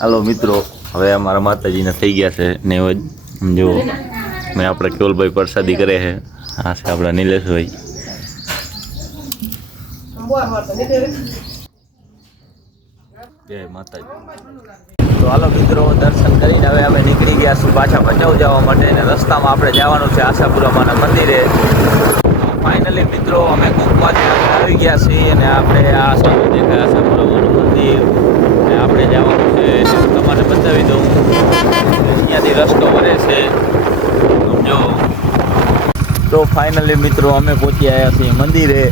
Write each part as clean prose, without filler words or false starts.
હાલો મિત્રો, હવે અમારા માતાજીને થઈ ગયા છે નેવજ. જો મેં આપણે કેવલભાઈ પ્રસાદી કરે છે. આ છે આપણા નિલેશભાઈ. જય માતાજી. તો હાલો મિત્રો, દર્શન કરીને હવે અમે નીકળી ગયા છીએ પાછા ભચાઉ જવા માટે. અને રસ્તામાં આપણે જવાનું છે આશાપુરામાના મંદિરે. ફાઇનલી મિત્રો, અમે કુંભમાંથી આવી ગયા છીએ અને આપણે આ સામે દેખાય આશાપુરામાનું મંદિર. અને આપણે જવાનું છે, તમારે બતાવી દઉં. અહીંયાથી રસ્તો વળે છે, સમજો. તો ફાઇનલી મિત્રો, અમે પહોંચી આવ્યા છીએ મંદિરે.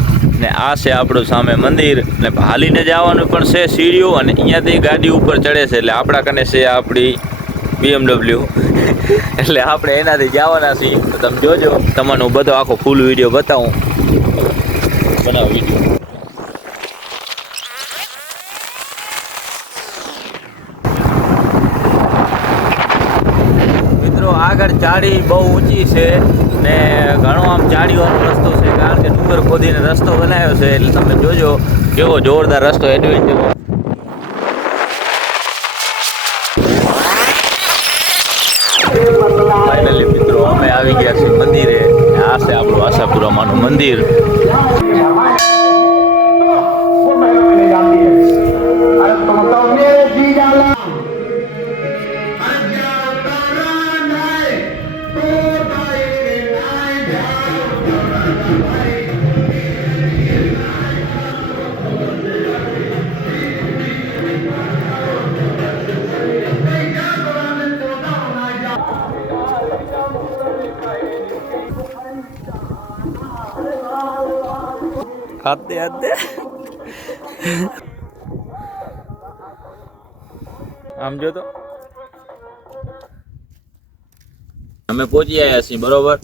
ને આ છે આપણું સામે મંદિર. ને હાલીને જવાનું પણ છે સીડીઓ, અને અહીંયાથી ગાડી ઉપર ચડે છે. એટલે આપણા કને છે આપણી BMW. એટલે આપણે એનાથી જવાના છીએ. તો તમે જોજો, તમને બધો આખો ફૂલ વિડીયો બતાવું. બનાવો વિડીયો. મિત્રો, આગળ ચાડી બહુ ઊંચી છે ને ઘણો આમ ચાડીવાનો રસ્તો છે, કારણ કે ડુંગર ખોદીને રસ્તો બનાવ્યો છે. એટલે તમે જોજો કેવો જોરદાર રસ્તો, એડવેન્ચર. ફાઇનલી મિત્રો, અમે આવી ગયા છીએ મંદિરે. આ છે આપણું આશાપુરામાનું મંદિર. આતે આમ જો તો અમે પહોંચી આવ્યા છીએ, બરોબર.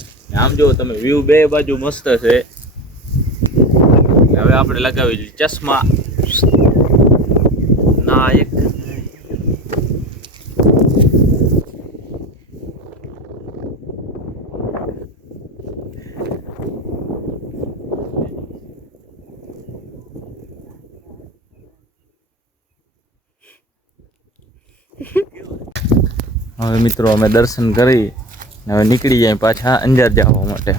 આમ જો તમે, વ્યૂ બે બાજુ મસ્ત છે. હવે આપણે લગાવી ચશ્મા ના એક. હવે મિત્રો, અમે દર્શન કરી હવે નીકળી જાય પાછા અંજાર જવા માટે.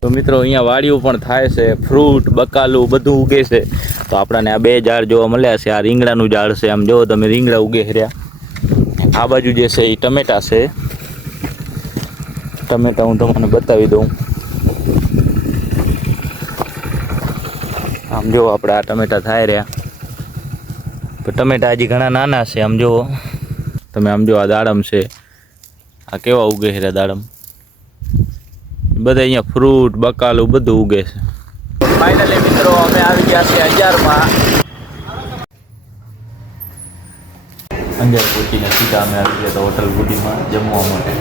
તો મિત્રો, અહીંયા વાડીઓ પણ થાય છે, ફ્રૂટ બકાલું બધું ઉગે છે. તો આપણને આ બે ઝાડ જોવા મળ્યા છે. આ રીંગણાનું ઝાડ છે, આમ જો તમે, રીંગણા ઉગે રહ્યા. આ બાજુ જે છે એ ટમેટા છે. ટમેટા હું તમને બતાવી દઉં. આમ જો આપણે આ ટમેટા થાય રહ્યા. તો ટમેટા હજી ઘણા નાના છે. આમ જુઓ તમે, આમ જો આ દાડમ છે. આ કેવા ઉગે છે દાડમ. બધા અહીંયા ફ્રૂટ બકાલું બધું ઉગે છે. ફાઇનલી મિત્રો, અમે આવી ગયા છીએ અંજારમાં. અંજાર પહોંચીને સીધા અમે આવી ગયા હતા હોટલ ગુડીમાં જમવા માટે.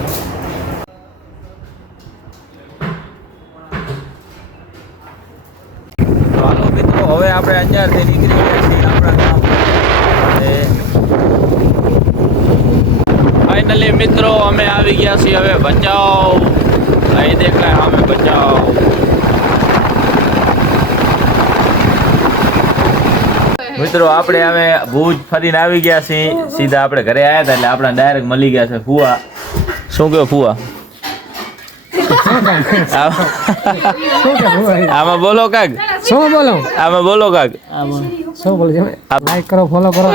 હવે આપણે અંજારથી નીકળી ગયા છીએ આપણા ગામ. અને ફાઇનલી મિત્રો, અમે આવી ગયા છીએ હવે ભચાઉ. અહીં દેખાય અમે ભચાઉ. મિત્રો, આપણે હવે ભુજ ફરીને આવી ગયા છીએ. સીધા આપણે ઘરે આવ્યા હતા એટલે આપણે ડાયરેક્ટ મળી ગયા છે ફુવા. શું કહો ફુવા? આમાં બોલો કાક. શું બોલો? આમાં બોલો કાક. શું બોલો? લાઈક કરો, ફોલો કરો.